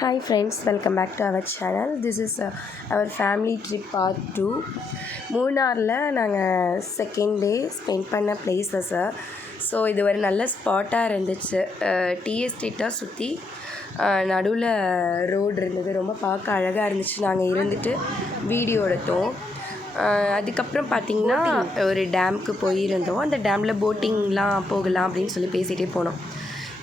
Hi friends, welcome back to our channel. This is our family trip part 2. மூணாரில் நாங்கள் second day spend பண்ண places. So இது ஒரு நல்ல ஸ்பாட்டாக இருந்துச்சு. டீ எஸ்டேட்டாக சுற்றி நடுவில் ரோடு இருந்தது. ரொம்ப பார்க்க அழகாக இருந்துச்சு. நாங்கள் இருந்துட்டு வீடியோ எடுத்தோம். அதுக்கப்புறம் பார்த்திங்கன்னா ஒரு டேமுக்கு போயிருந்தோம். அந்த டேமில் போட்டிங்லாம் போகலாம் அப்படின்னு சொல்லி பேசிகிட்டே போனோம்.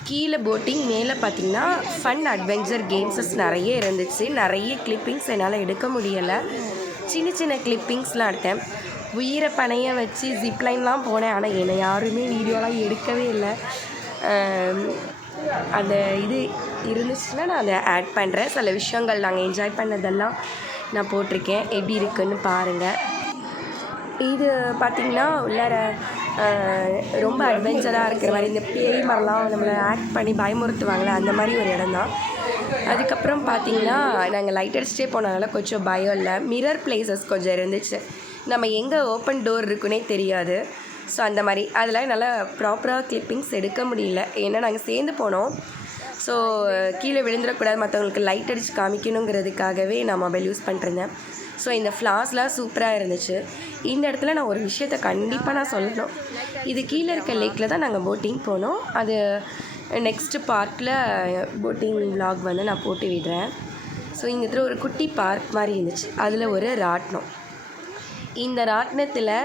கீழே போட்டிங், மேலே பார்த்திங்கன்னா ஃபன் அட்வென்ச்சர் கேம்ஸஸ் நிறைய இருந்துச்சு. நிறைய கிளிப்பிங்ஸ் என்னால் எடுக்க முடியலை. சின்ன சின்ன கிளிப்பிங்ஸ்லாம் எடுத்தேன். உயிரை பணைய வச்சு ஜிப்லைன்லாம் போனேன். ஆனால் என்னை யாருமே வீடியோலாம் எடுக்கவே இல்லை. அந்த இது இருந்துச்சுன்னா நான் அதை ஆட் பண்ணுறேன். சில விஷயங்கள் நாங்கள் என்ஜாய் பண்ணதெல்லாம் நான் போட்டிருக்கேன். எப்படி இருக்குன்னு பாருங்கள். இது பார்த்திங்கன்னா உள்ளார ரொம்ப அட்வென்ச்சராக இருக்கிற மாதிரி, இந்த பேய் மாதிரிலாம் நம்மளை ஆக்ட் பண்ணி பயமுறுத்துவாங்களே, அந்த மாதிரி ஒரு இடம் தான். அதுக்கப்புறம் பார்த்திங்கன்னா நாங்கள் லைட் அடிச்சுட்டே போனதுனால கொஞ்சம் பயம் இல்லை. மிரர் பிளேசஸ் கொஞ்சம் இருந்துச்சு. நம்ம எங்கே ஓப்பன் டோர் இருக்குன்னே தெரியாது. ஸோ அந்த மாதிரி அதெல்லாம் நல்லா ப்ராப்பராக கிளிப்பிங்ஸ் எடுக்க முடியல. ஏன்னா நாங்கள் சேர்ந்து போனோம். ஸோ கீழே விழுந்துடக்கூடாது, மற்றவங்களுக்கு லைட் அடித்து காமிக்கணுங்கிறதுக்காகவே நான் மொபைல் யூஸ் பண்ணிருந்தேன். ஸோ இந்த ஃப்ளார்ஸ்லாம் சூப்பராக இருந்துச்சு. இந்த இடத்துல நான் ஒரு விஷயத்தை கண்டிப்பாக நான் சொல்லணும். இது கீழே இருக்க லேக்கில் தான் நாங்கள் போட்டிங் போனோம். அது நெக்ஸ்ட்டு பார்க்கில் போட்டிங் விலாக் வந்து நான் போட்டு விடுறேன். ஸோ இந்த இடத்துல ஒரு குட்டி பார்க் மாதிரி இருந்துச்சு. அதில் ஒரு ராட்டினம். இந்த ராட்டினத்தில்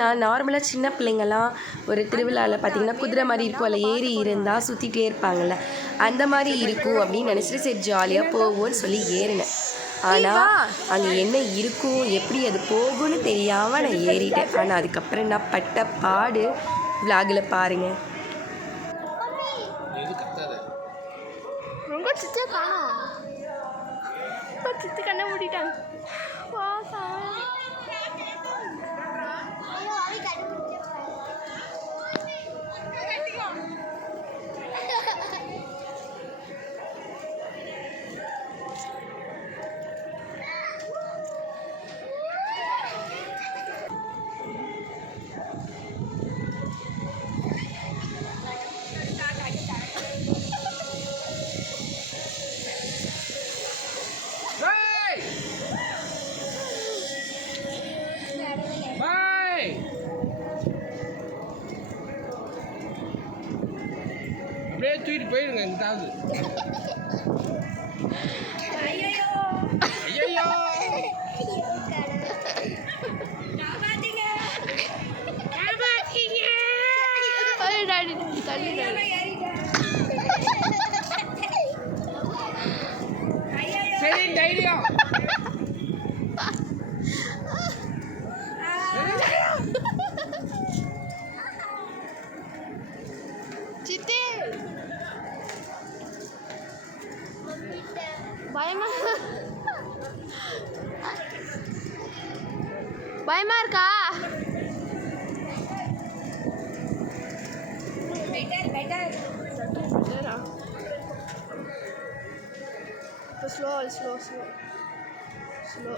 நான் நார்மலாக சின்ன பிள்ளைங்கள்லாம் ஒரு திருவிழாவில் பார்த்திங்கன்னா குதிரை மாதிரி இருக்கும், அதில் ஏறி இருந்தால் சுற்றிட்டே இருப்பாங்கள்ல, அந்த மாதிரி இருக்கும் அப்படின்னு நினச்சிட்டு சரி ஜாலியாக போவோன்னு சொல்லி ஏறினேன். ஆனால் அங்கே என்ன இருக்கும், எப்படி அது போகும்னு தெரியாமல் நான் ஏறிட்டேன். ஆனால் அதுக்கப்புறம் நான் பட்ட பாடு விலாகில் பாருங்கள். ரொம்ப சிச்சா காணோம். சித்து கண்ணை மூடிட்டாங்க. அப்படியே தூக்கிட்டு போயிடுங்க. எங்கிட்டாவது ஐயோ சரி தைரியம். சித்தி பயமா பயமா இருக்கா? Slow slow slow slow.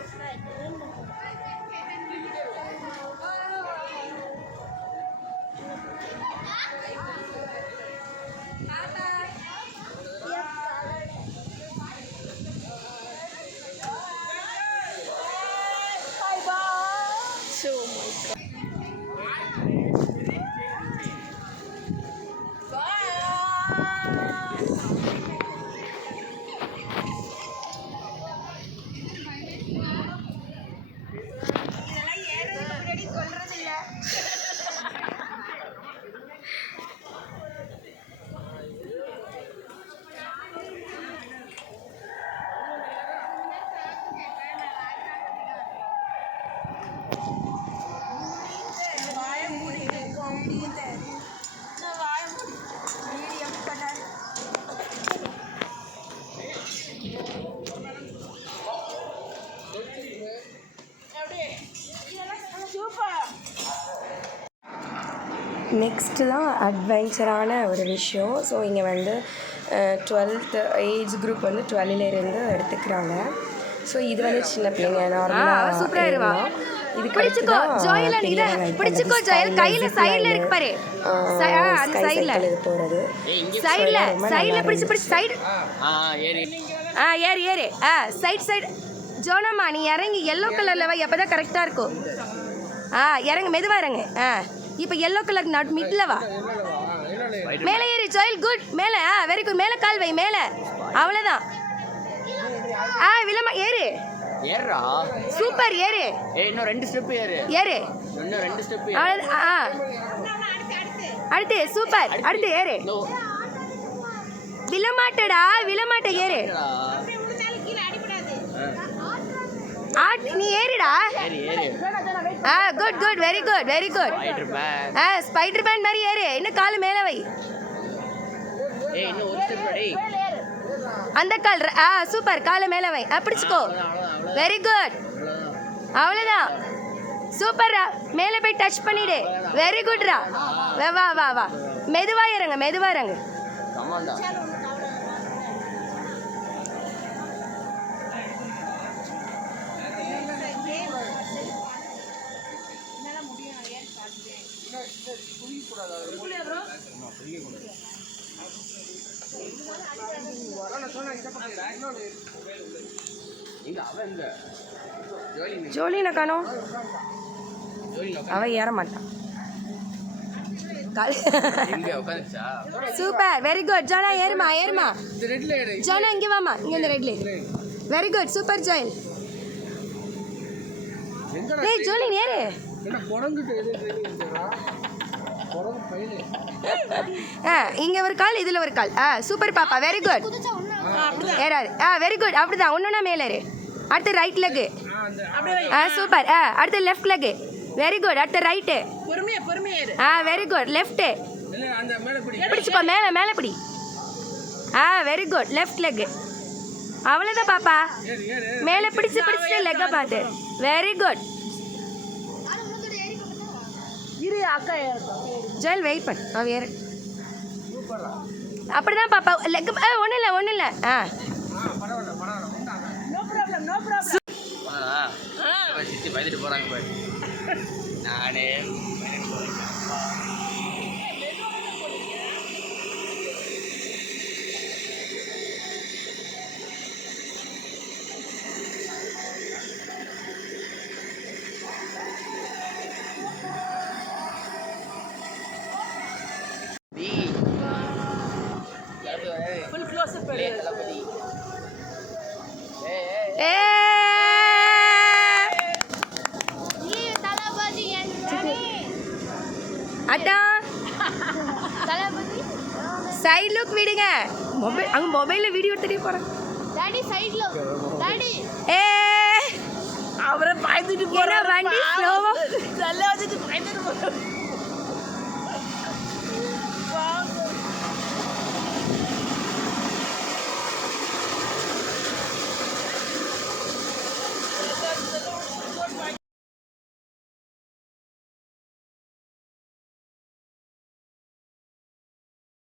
Next தான் அட்வென்ச்சரான ஒரு விஷயம். ஸோ இங்கே வந்து 12th ஏஜ் குரூப் வந்து 12லேருந்து எடுத்துக்கிறாங்க. ஸோ இது வந்து சின்ன பிள்ளைங்க நார்மலாக இது பிடிச்சுக்கோ ஜோயல் இத பிடிச்சுக்கோ ஜோயல் கையில சைடுல இருக்கு பாரு அந்த சைடுல போறது சைடுல பிடிச்சு சைடு ஏறி ஏறு ஏறு சைடு ஜோனம்மா நீ இறங்கி எல்லோ கலர்ல வை அப்பதான் கரெக்டா இருக்கும் இறங்கு மெதுவா இறங்கு இப்போ எல்லோ கலர் நாட் மிட்ல வா மேலே ஏறு ஜோயல் குட் மேலே வெரி குட் மேலே கால் வை மேலே அவ்வளோதான் விலமா ஏறு ஏறா சூப்பர் ஏறு இன்னும் 2 ஸ்டெப் ஏறு இன்னும் 2 ஸ்டெப் அடுத்து சூப்பர் அடுத்து ஏறு விலமாட்ட ஏறு நீ ஏறுடா good very good Spiderman மாதிரி ஏறு இன்னும் கால் மேலே வை இன்னும் 1 ஸ்டெப் அந்த கால் சூப்பர் காலை மேலே வை பிடிச்சுக்கோ வெரி குட் அவ்வளோதான் சூப்பர்ரா மேலே போய் டச் பண்ணிடு வெரி குட்ரா வா மெதுவா இறங்கு ஜோலினை காணோம் அவ ஏற மாட்டான் சூப்பர் வெரி குட் ஜோனா ஏறுமா ஜோனா இங்கே வாமா இங்கே இந்த ரெட்ல வெரி குட் சூப்பர் ஜோயல் ஏய் ஜோலின் ஏறு இங்க ஒரு கால் இதுல ஒரு கால் சூப்பர் பாப்பா வெரி குட் ஏறாது வெரி குட் அப்படிதான் ஒண்ணுனா மேல ஏறு அடுத்து ரைட் லெக் சூப்பர் அடுத்து லெஃப்ட் லெக் வெரி குட் அடுத்து ரைட் வெரி குட் லெஃப்ட் பிடிச்சுக்கோ மேலே பிடி வெரி குட் லெஃப்ட் லெக் அவ்வளோதான் பாப்பா மேலே பிடிச்சிட்டு லெக்கை பார்த்து வெரி குட் ஜெயல் வெயிட் பண்ணு அவ ஏறு அப்படிதான் பாப்பா லெக் ஒன்றும் இல்லை சித்தி பயந்துட்டு போறாங்க பாரு நானே அதான் சைடு லுக் விடுங்க மொபைல்ல வீடியோ எடுத்துட்டு போறேன் டாடி சைடுல டாடி அவரை பயந்துட்டு போற வண்டி ஸ்லோவா நல்லா வச்சிட்டு பயந்துட்டு போற